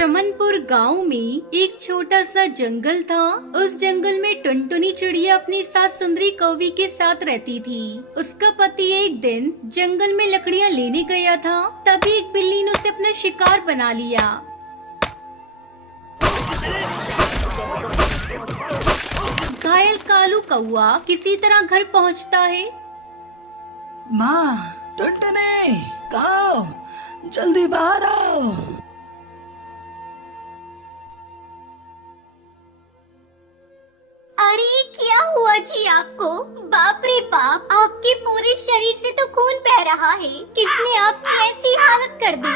चमनपुर गांव में एक छोटा सा जंगल था। उस जंगल में टुनटुनी चिड़िया अपनी सास सुंदरी कौवी के साथ रहती थी। उसका पति एक दिन जंगल में लकड़ियां लेने गया था, तभी एक बिल्ली ने उसे अपना शिकार बना लिया। घायल कालू कौआ किसी तरह घर पहुंचता है। माँ, टुनटुनी, कहाँ हो? जल्दी बाहर आओ। अरे क्या हुआ जी आपको? बाप रे बाप, आपके पूरे शरीर से तो खून बह रहा है। किसने आपकी ऐसी हालत कर दी?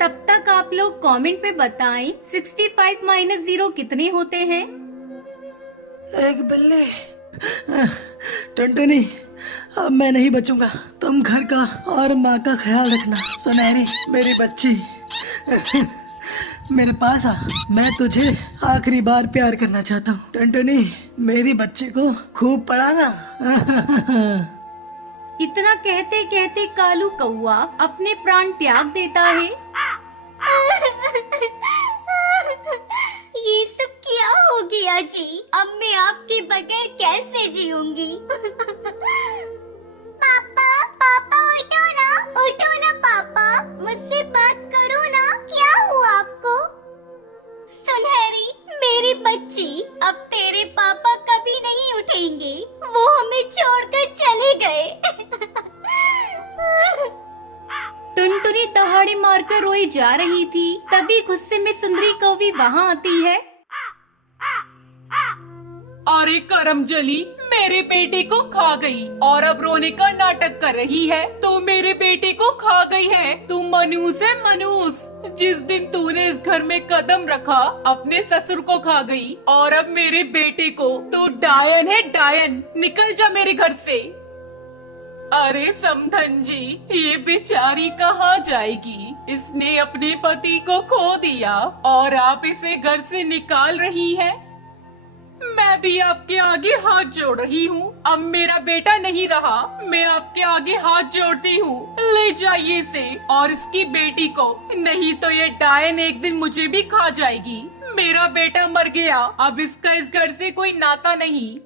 तब तक आप लोग कमेंट पे बताएं 65 - 0 कितने होते हैं। एक बिल्ली। टुनटुनी, अब मैं नहीं बचूंगा। तुम घर का और माँ का ख्याल रखना। सुनहरी, मेरी बच्ची, मेरे पास आ। मैं तुझे आखिरी बार प्यार करना चाहता हूँ। टुनटुनी, मेरी बच्ची को खूब पढ़ाना। इतना कहते कहते कालू कौआ अपने प्राण त्याग देता है। ये सब क्या हो गया जी? अब मैं आपके बगैर कैसे जीऊंगी? पापा, पापा उठो ना पापा, मुझसे बात करो ना। क्या हुआ आपको? सुनहरी, मेरी बच्ची, अब तेरे पापा कभी नहीं उठेंगे। वो हमें छोड़कर चले गए। टुनटुनी दहाड़े मारकर रोई जा रही थी, तभी गुस्से में सुंदरी कौवी वहाँ आती है। अरे करमजली, मेरे बेटे को खा गई और अब रोने का नाटक कर रही है। तू मेरे बेटे को खा गई है। तू मनूस है, मनूस। जिस दिन तूने इस घर में कदम रखा, अपने ससुर को खा गई और अब मेरे बेटे को। तू डायन है, डायन। निकल जा मेरे घर से। अरे समधन जी, ये बेचारी कहाँ जाएगी? इसने अपने पति को खो दिया और आप इसे घर से निकाल रही हैं। मैं भी आपके आगे हाथ जोड़ रही हूँ। अब मेरा बेटा नहीं रहा, मैं आपके आगे हाथ जोड़ती हूँ। ले जाइए इसे और इसकी बेटी को, नहीं तो ये डायन एक दिन मुझे भी खा जाएगी। मेरा बेटा मर गया, अब इसका इस घर से कोई नाता नहीं।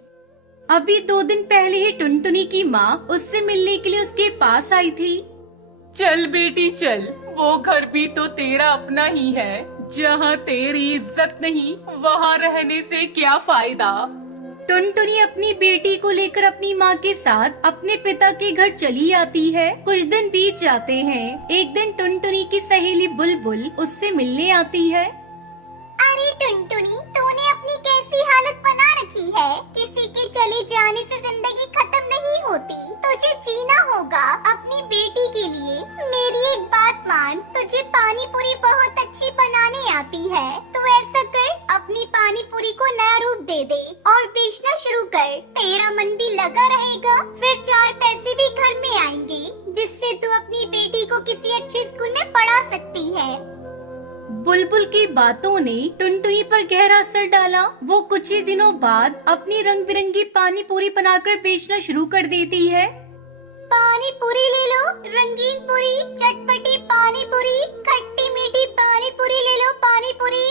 अभी 2 दिन पहले ही टुनटुनी की माँ उससे मिलने के लिए उसके पास आई थी। चल बेटी चल, वो घर भी तो तेरा अपना ही है। जहाँ तेरी इज्जत नहीं, वहाँ रहने से क्या फायदा। टुनटुनी अपनी बेटी को लेकर अपनी माँ के साथ अपने पिता के घर चली आती है। कुछ दिन बीत जाते हैं। एक दिन टुनटुनी की सहेली बुलबुल उससे मिलने आती है। अरे टुनटुनी, तूने अपनी कैसी हालत बना रखी है? किसी के चले जाने से जिंदगी खत्म नहीं होती। तुझे जीना होगा अपनी बेटी के लिए। मेरी एक बात मान, तुझे पानी पूरी बहुत अच्छी बनाने आती है। तू ऐसा कर, अपनी पानी पूरी को नया रूप दे दे और बेचना शुरू कर। तेरा मन भी लगा रहेगा, फिर 4 पैसे भी घर में आएंगे, जिससे तू अपनी बेटी को किसी अच्छे स्कूल में पढ़ा सकती है। बुलबुल की बातों ने टुनटुनी पर गहरा असर डाला। वो कुछ ही दिनों बाद अपनी रंग बिरंगी पानी पूरी बनाकर बेचना शुरू कर देती है। पानी पूरी ले लो, रंगीन पूरी, चटपटी पानी पूरी, खट्टी मीठी पानी पूरी ले लो, पानी पूरी।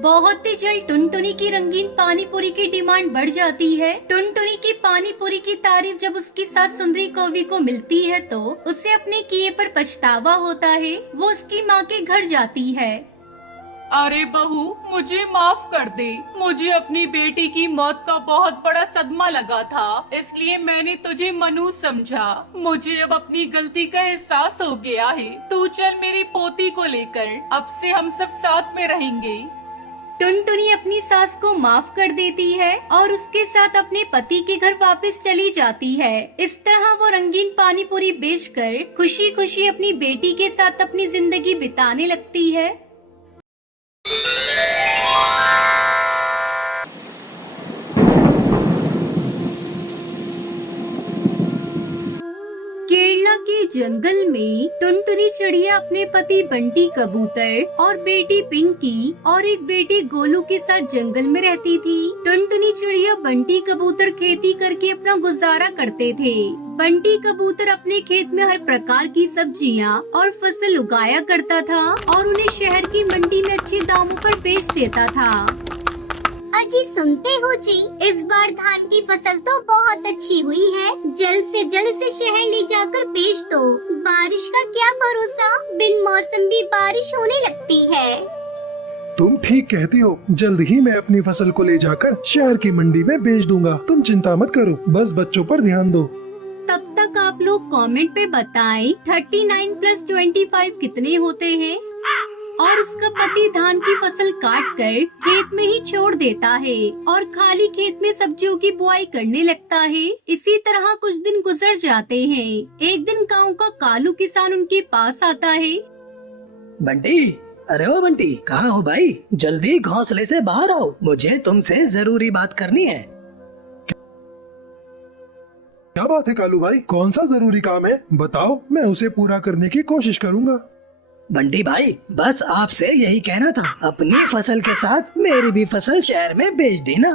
बहुत ही जल्द टुनटुनी की रंगीन पानी पूरी की डिमांड बढ़ जाती है। टुनटुनी की पानी पूरी की तारीफ जब उसकी सास सुंदरी कौवी को मिलती है तो उसे अपने किए पर पछतावा होता है। वो उसकी माँ के घर जाती है। अरे बहू, मुझे माफ कर दे। मुझे अपनी बेटी की मौत का बहुत बड़ा सदमा लगा था, इसलिए मैंने तुझे मनूस समझा। मुझे अब अपनी गलती का एहसास हो गया है। तू चल मेरी पोती को लेकर, अब से हम सब साथ में रहेंगे। टुनटुनी अपनी सास को माफ कर देती है और उसके साथ अपने पति के घर वापस चली जाती है। इस तरह वो रंगीन पानी पूरी बेचकर खुशी खुशी अपनी बेटी के साथ अपनी जिंदगी बिताने लगती है। केरला के जंगल में टुनटुनी चिड़िया अपने पति बंटी कबूतर और बेटी पिंकी और एक बेटे गोलू के साथ जंगल में रहती थी। टुनटुनी चिड़िया बंटी कबूतर खेती करके अपना गुजारा करते थे। बंटी कबूतर अपने खेत में हर प्रकार की सब्जियां और फसल उगाया करता था और उन्हें शहर की मंडी में अच्छे दामों पर बेच देता था। अजी सुनते हो जी, इस बार धान की फसल तो बहुत अच्छी हुई है। जल्द से जल्द से शहर ले जाकर बेच दो। बारिश का क्या भरोसा, बिन मौसम भी बारिश होने लगती है। तुम ठीक कहती हो, जल्द ही मैं अपनी फसल को ले जाकर शहर की मंडी में बेच दूंगा। तुम चिंता मत करो, बस बच्चों पर ध्यान दो। तब तक आप लोग कमेंट पे बताएं 39 + 25 कितने होते हैं। और उसका पति धान की फसल काट कर खेत में ही छोड़ देता है और खाली खेत में सब्जियों की बुआई करने लगता है। इसी तरह कुछ दिन गुजर जाते हैं। एक दिन गांव का कालू किसान उनके पास आता है। बंटी, अरे ओ बंटी, कहाँ हो भाई? जल्दी घोंसले से बाहर आओ, मुझे तुमसे जरूरी बात करनी है। क्या बात है कालू भाई, कौन सा जरूरी काम है? बताओ, मैं उसे पूरा करने की कोशिश करूंगा। बंटी भाई, बस आपसे यही कहना था, अपनी फसल के साथ मेरी भी फसल शहर में बेच देना।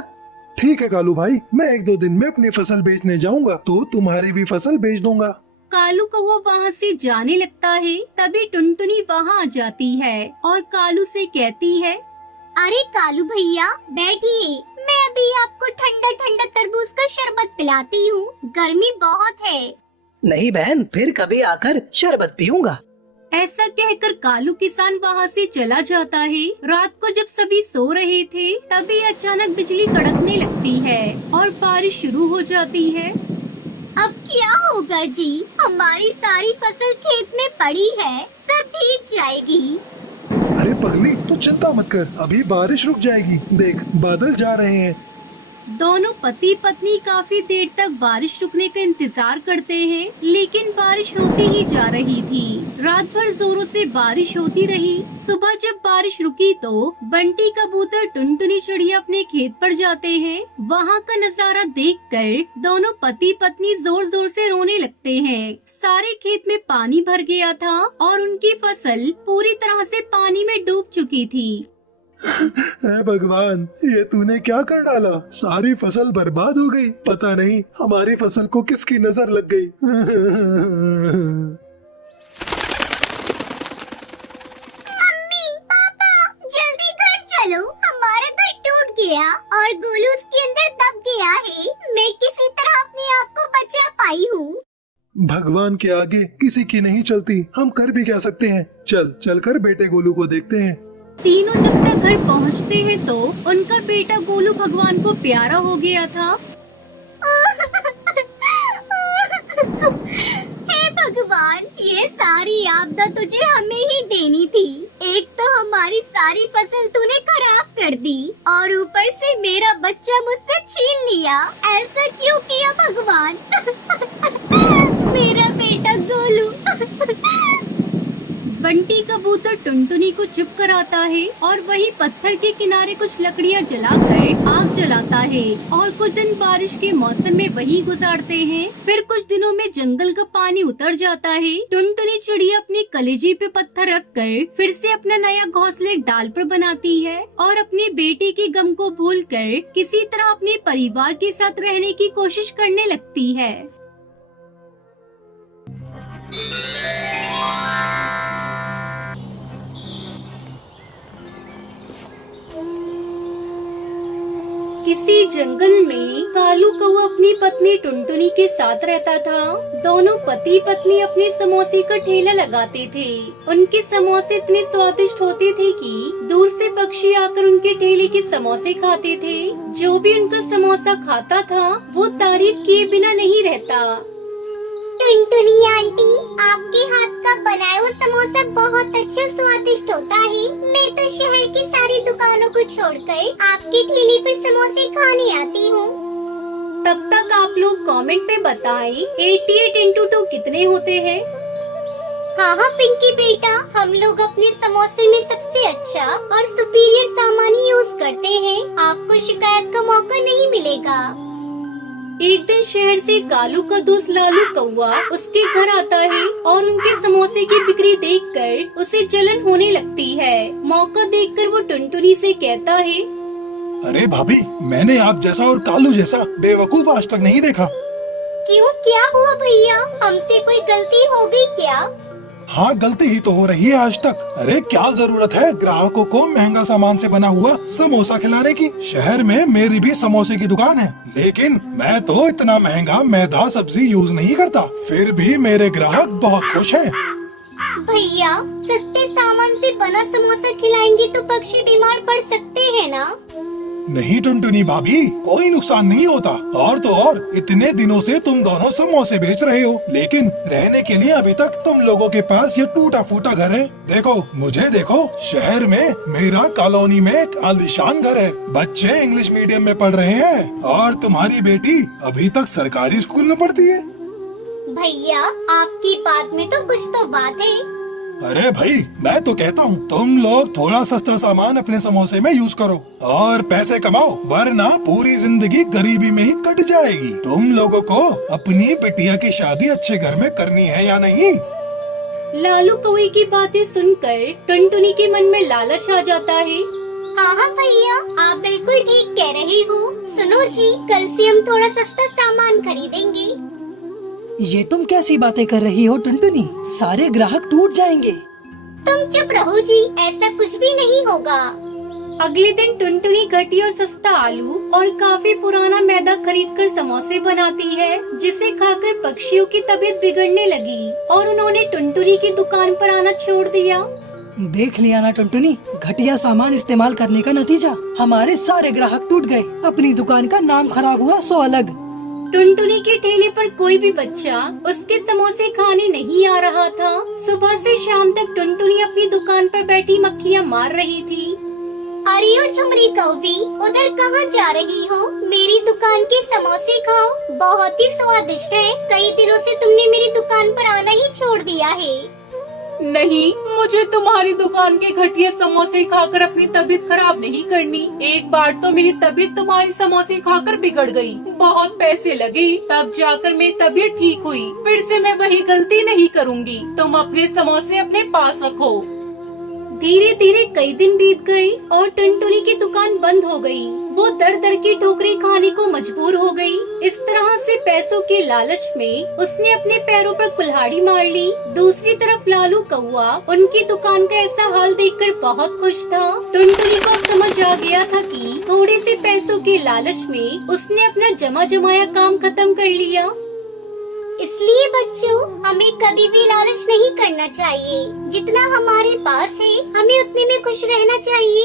ठीक है कालू भाई, मैं 1-2 दिन में अपनी फसल बेचने जाऊंगा तो तुम्हारी भी फसल बेच दूंगा। कालू कौवा वहाँ से जाने लगता है। तभी टुनटुनी वहाँ आ जाती है और कालू से कहती है, अरे कालू भैया बैठिए, मैं अभी आपको ठंडा ठंडा तरबूज का शरबत पिलाती हूँ। गर्मी बहुत है। नहीं बहन, फिर कभी आकर शरबत पीऊंगा। ऐसा कहकर कालू किसान वहाँ से चला जाता है। रात को जब सभी सो रहे थे तभी अचानक बिजली कड़कने लगती है और बारिश शुरू हो जाती है। अब क्या होगा जी, हमारी सारी फसल खेत में पड़ी है, सब भीग जाएगी। अरे पगली, तू चिंता मत कर, अभी बारिश रुक जाएगी। देख, बादल जा रहे हैं। दोनों पति पत्नी काफी देर तक बारिश रुकने का इंतजार करते हैं, लेकिन बारिश होती ही जा रही थी। रात भर जोरों से बारिश होती रही। सुबह जब बारिश रुकी तो बंटी कबूतर टुनटुनी चिड़िया अपने खेत पर जाते हैं। वहाँ का नजारा देखकर दोनों पति पत्नी जोर जोर से रोने लगते हैं। सारे खेत में पानी भर गया था और उनकी फसल पूरी तरह से पानी में डूब चुकी थी। हे भगवान, ये तूने क्या कर डाला? सारी फसल बर्बाद हो गई। पता नहीं हमारी फसल को किसकी नजर लग गई। मम्मी, पापा, जल्दी घर चलो, हमारा घर टूट गया और गोलू उसके अंदर दब गया है। मैं किसी तरह अपने आप को बचा पाई हूँ। भगवान के आगे किसी की नहीं चलती, हम कर भी क्या सकते हैं। चल कर बेटे गोलू को देखते हैं। तीनों जब तक घर पहुंचते हैं तो उनका बेटा गोलू भगवान को प्यारा हो गया था। हे भगवान, ये सारी आपदा तुझे हमें ही देनी थी। एक तो हमारी सारी फसल तूने खराब कर दी और ऊपर से मेरा बच्चा मुझसे छीन लिया। ऐसा क्यों किया भगवान? मेरा बेटा गोलू। बंटी कबूतर टुनटुनी को चुप कराता है और वही पत्थर के किनारे कुछ लकड़ियां जलाकर आग जलाता है और कुछ दिन बारिश के मौसम में वही गुजारते हैं। फिर कुछ दिनों में जंगल का पानी उतर जाता है। टुनटुनी चिड़िया अपनी कलेजी पे पत्थर रखकर फिर से अपना नया घोंसला एक डाल पर बनाती है और अपने बेटे के गम को भूलकर किसी तरह अपने परिवार के साथ रहने की कोशिश करने लगती है। किसी जंगल में कालू कौवा अपनी पत्नी टुनटुनी के साथ रहता था। दोनों पति पत्नी अपने समोसे का ठेला लगाते थे। उनके समोसे इतने स्वादिष्ट होते थे कि दूर से पक्षी आकर उनके ठेले के समोसे खाते थे। जो भी उनका समोसा खाता था वो तारीफ किए बिना नहीं रहता। टुनटुनी आंटी, आपके हाथ का बनाया हुआ समोसा बहुत अच्छा स्वादिष्ट होता है। मैं तो शहर की सारी दुकानों को छोड़कर आपके ठेले पर समोसे खाने आती हूँ। तब तक आप लोग कमेंट पे बताएं 88 × 2 कितने होते हैं। हाँ पिंकी बेटा, हम लोग अपने समोसे में सबसे अच्छा और सुपीरियर सामान यूज करते हैं। आपको शिकायत का मौका नहीं मिलेगा। एक दिन शहर से कालू का दोस्त लालू कौआ उसके घर आता है और उनके समोसे की बिक्री देखकर उसे जलन होने लगती है। मौका देखकर वो टुनटुनी से कहता है, अरे भाभी, मैंने आप जैसा और कालू जैसा बेवकूफ आज तक नहीं देखा। क्यों, क्या हुआ भैया? हमसे कोई गलती हो गई क्या? हाँ, गलती ही तो हो रही है आज तक। अरे क्या जरूरत है ग्राहकों को महंगा सामान से बना हुआ समोसा खिलाने की। शहर में मेरी भी समोसे की दुकान है, लेकिन मैं तो इतना महंगा मैदा सब्जी यूज नहीं करता, फिर भी मेरे ग्राहक बहुत खुश हैं। भैया, सस्ते सामान से बना समोसा खिलाएंगे तो पक्षी बीमार पड़ सकते हैं ना? नहीं टुनटुनी भाभी, कोई नुकसान नहीं होता। और तो और इतने दिनों से तुम दोनों समोसे बेच रहे हो, लेकिन रहने के लिए अभी तक तुम लोगों के पास ये टूटा फूटा घर है। देखो मुझे देखो, शहर में मेरा कॉलोनी में एक आलीशान घर है, बच्चे इंग्लिश मीडियम में पढ़ रहे हैं और तुम्हारी बेटी अभी तक सरकारी स्कूल में पढ़ती है। भैया, आपकी बात में तो कुछ तो बात है। अरे भाई, मैं तो कहता हूँ तुम लोग थोड़ा सस्ता सामान अपने समोसे में यूज करो और पैसे कमाओ, वरना पूरी जिंदगी गरीबी में ही कट जाएगी। तुम लोगों को अपनी बिटिया की शादी अच्छे घर में करनी है या नहीं? लालू कौवे की बातें सुनकर टुनटुनी के मन में लालच आ जाता है। हाँ हाँ भैया, आप बिल्कुल ठीक कह रहे हो। सुनो जी, कल से हम थोड़ा सस्ता सामान खरीदेंगे। ये तुम कैसी बातें कर रही हो टुनटुनी? सारे ग्राहक टूट जाएंगे। तुम चुप रहो जी, ऐसा कुछ भी नहीं होगा। अगले दिन टुनटुनी घटी और सस्ता आलू और काफी पुराना मैदा खरीदकर समोसे बनाती है, जिसे खाकर पक्षियों की तबीयत बिगड़ने लगी और उन्होंने टुनटुनी की दुकान पर आना छोड़ दिया। देख लिया ना टुनटुनी, घटिया सामान इस्तेमाल करने का नतीजा, हमारे सारे ग्राहक टूट गए, अपनी दुकान का नाम खराब हुआ सो अलग। टुनटुनी के ठेले पर कोई भी बच्चा उसके समोसे खाने नहीं आ रहा था। सुबह से शाम तक टुनटुनी अपनी दुकान पर बैठी मक्खियाँ मार रही थी। अरे ओ झुमरी कौवी, उधर कहाँ जा रही हो? मेरी दुकान के समोसे खाओ, बहुत ही स्वादिष्ट है। कई दिनों से तुमने मेरी दुकान पर आना ही छोड़ दिया है। नहीं, मुझे तुम्हारी दुकान के घटिया समोसे खाकर अपनी तबीयत खराब नहीं करनी। एक बार तो मेरी तबीयत तुम्हारी समोसे खाकर बिगड़ गई, बहुत पैसे लगे, तब जाकर मेरी तबीयत ठीक हुई। फिर से मैं वही गलती नहीं करूँगी। तुम अपने समोसे अपने पास रखो। धीरे धीरे कई दिन बीत गए और टुनटुनी की दुकान बंद हो गई। वो दर दर की ठोकरें खाने को मजबूर हो गई। इस तरह से पैसों के लालच में उसने अपने पैरों पर कुल्हाड़ी मार ली। दूसरी तरफ लालू कौआ उनकी दुकान का ऐसा हाल देखकर बहुत खुश था। टुनटुनी को समझ आ गया था कि थोड़े से पैसों के लालच में उसने अपना जमा जमाया काम खत्म कर लिया। इसलिए बच्चों, हमें कभी भी लालच नहीं करना चाहिए। जितना हमारे पास है, हमें उतने में खुश रहना चाहिए।